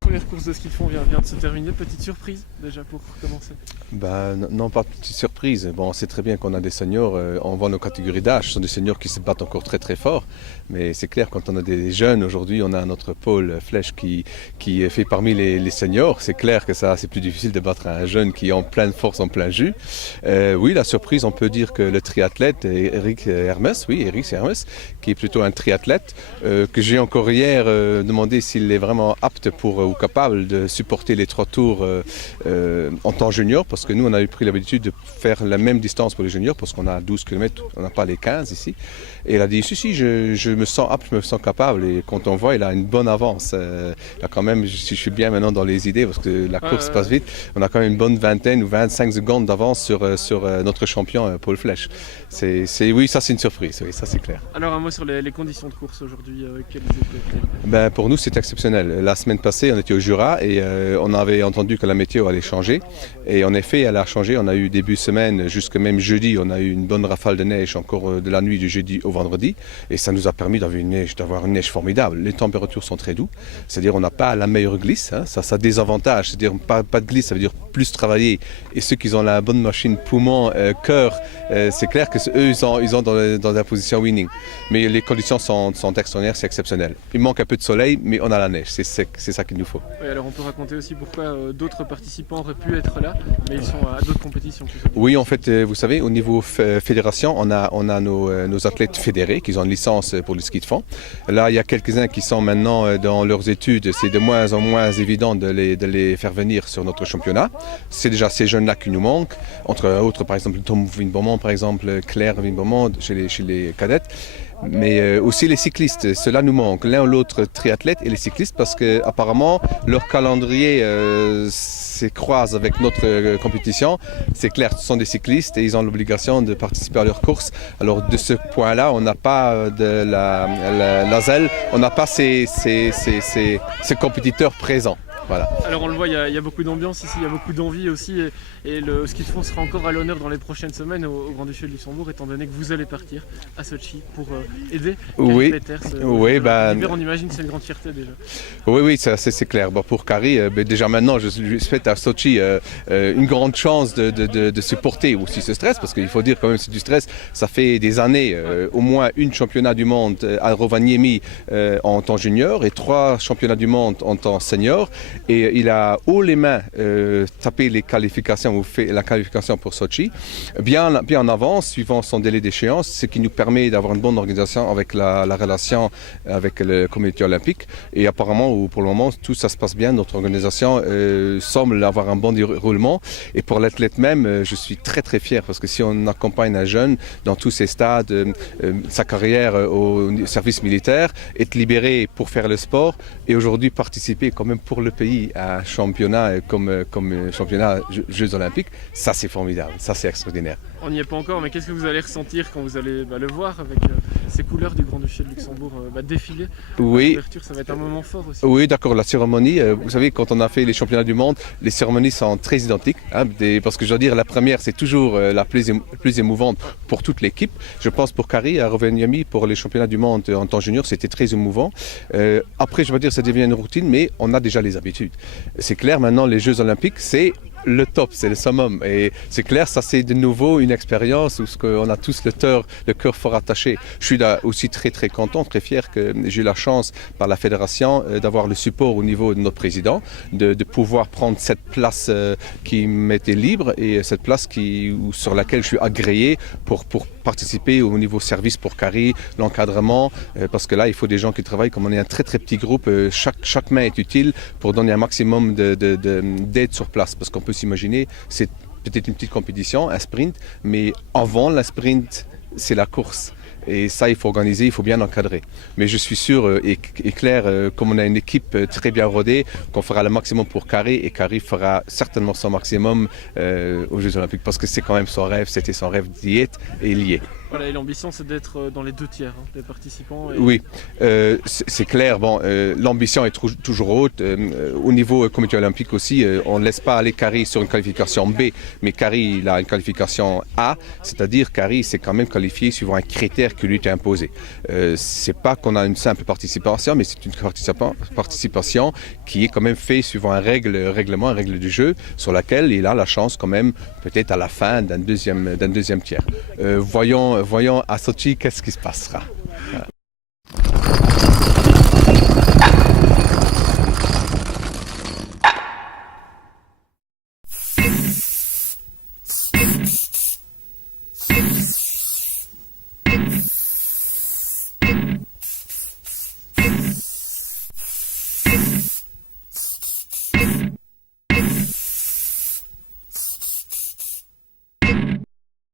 Première course de ski de fond vient de se terminer. Petite surprise déjà pour commencer. Non, pas de petite surprise. Bon, on sait très bien qu'on a des seniors, on voit nos catégories d'âge, ce sont des seniors qui se battent encore très très fort. Mais c'est clair, quand on a des jeunes, aujourd'hui on a notre pôle flèche qui est fait parmi les seniors. C'est clair que ça, c'est plus difficile de battre un jeune qui est en pleine force, en plein jus. Oui, la surprise, on peut dire que le triathlète, Eric Hermes, qui est plutôt un triathlète, que j'ai encore hier demandé s'il est vraiment apte ou capable de supporter les 3 tours en temps junior, parce que nous on a pris l'habitude de faire la même distance pour les juniors, parce qu'on a 12 km, on n'a pas les 15 ici. Et il a dit si, je me sens apte, je me sens capable, et quand on voit, il a une bonne avance. Là quand même, je suis bien maintenant dans les idées, parce que la course passe vite, on a quand même une bonne vingtaine ou 25 secondes d'avance sur notre champion Paul Flèche. Oui, ça c'est une surprise, oui, ça c'est clair. Alors un mot sur les conditions de course aujourd'hui, quelles étaient? Pour nous c'est exceptionnel. La semaine passée on était au Jura et on avait entendu que la météo allait changer, et en effet elle a changé. On a eu début semaine jusqu'à même jeudi, on a eu une bonne rafale de neige encore de la nuit du jeudi au vendredi, et ça nous a permis d'avoir une neige formidable. Les températures sont très douces, c'est-à-dire on n'a pas la meilleure glisse, hein. Ça désavantage, c'est-à-dire pas de glisse, ça veut dire plus travailler, et ceux qui ont la bonne machine poumon, cœur, c'est clair que eux ils sont dans la position winning. Mais les conditions sont extraordinaires, c'est exceptionnel. Il manque un peu de soleil, mais on a la neige, c'est ça qu'il nous faut. Oui, alors on peut raconter aussi pourquoi d'autres participants auraient pu être là, mais ils sont à d'autres compétitions. Oui, en fait, vous savez, au niveau fédération, on a nos athlètes fédérés qui ont une licence pour le ski de fond. Là, il y a quelques-uns qui sont maintenant dans leurs études. C'est de moins en moins évident de les faire venir sur notre championnat. C'est déjà ces jeunes-là qui nous manquent, entre autres, par exemple, Tom Winbermont, par exemple, Claire Winbermont chez les cadettes. Mais aussi les cyclistes, cela nous manque, l'un ou l'autre triathlète et les cyclistes, parce qu'apparemment leur calendrier s'écroise avec notre compétition. C'est clair, ce sont des cyclistes et ils ont l'obligation de participer à leurs courses. Alors de ce point-là, on n'a pas de la zèle, on n'a pas ces compétiteurs présents. Voilà. Alors on le voit, il y a beaucoup d'ambiance ici, il y a beaucoup d'envie aussi, et le ski de fond sera encore à l'honneur dans les prochaines semaines au Grand-Duché de Luxembourg, étant donné que vous allez partir à Sochi pour aider Carrie Peters. Oui, on imagine que c'est une grande fierté déjà. Oui, c'est clair. Pour Carrie, déjà maintenant, je lui souhaite à Sochi une grande chance de supporter aussi ce stress, parce qu'il faut dire quand même c'est du stress. Ça fait des années, au moins une championnat du monde à Rovaniemi en temps junior et 3 championnats du monde en temps senior. Et il a haut les mains tapé les qualifications, ou fait la qualification pour Sochi, bien en avance, suivant son délai d'échéance, ce qui nous permet d'avoir une bonne organisation avec la relation avec le comité olympique. Et apparemment, pour le moment, tout ça se passe bien. Notre organisation semble avoir un bon déroulement. Et pour l'athlète même, je suis très très fier, parce que si on accompagne un jeune dans tous ses stades, sa carrière au service militaire, être libéré pour faire le sport, et aujourd'hui participer quand même pour le pays à un championnat comme championnat Jeux Olympiques, ça c'est formidable, ça c'est extraordinaire. On n'y est pas encore, mais qu'est-ce que vous allez ressentir quand vous allez le voir avec ces couleurs du Grand-Duché de Luxembourg défiler? Oui. Ça va être un moment fort aussi. Oui, d'accord, la cérémonie, vous savez, quand on a fait les championnats du monde, les cérémonies sont très identiques, hein, parce que je dois dire, la première c'est toujours la plus émouvante pour toute l'équipe. Je pense pour Carrie à Rovaniemi, pour les championnats du monde en temps junior, c'était très émouvant. Après, je veux dire, ça devient une routine, mais on a déjà les habitudes. C'est clair, maintenant les Jeux Olympiques, c'est le top, c'est le summum. Et c'est clair, ça c'est de nouveau une expérience où on a tous le cœur fort attaché. Je suis là aussi très très content, très fier que j'ai eu la chance par la fédération d'avoir le support au niveau de notre président, de pouvoir prendre cette place qui m'était libre, et cette place sur laquelle je suis agréé pour participer au niveau service pour Carrie, l'encadrement, parce que là il faut des gens qui travaillent. Comme on est un très très petit groupe, chaque main est utile pour donner un maximum d'aide sur place, parce qu'on peut s'imaginer, c'est peut-être une petite compétition, un sprint, mais avant la sprint, c'est la course. Et ça, il faut organiser, il faut bien encadrer. Mais je suis sûr et clair, comme on a une équipe très bien rodée, qu'on fera le maximum pour Carrie, et Carrie fera certainement son maximum aux Jeux Olympiques, parce que c'est quand même son rêve, c'était son rêve d'y être, et il y est. Voilà, et l'ambition c'est d'être dans les 2 tiers des participants. Oui, c'est clair. Bon, l'ambition est toujours haute. Au niveau comité olympique aussi, on ne laisse pas aller Carrie sur une qualification B, mais Carrie il a une qualification A, c'est-à-dire Carrie s'est quand même qualifié suivant un critère qui lui était imposé. C'est pas qu'on a une simple participation, mais c'est une participation qui est quand même faite suivant un règlement, une règle du jeu, sur laquelle il a la chance quand même, peut-être à la fin d'un deuxième tiers. Voyons à Sochi qu'est-ce qui se passera. Voilà.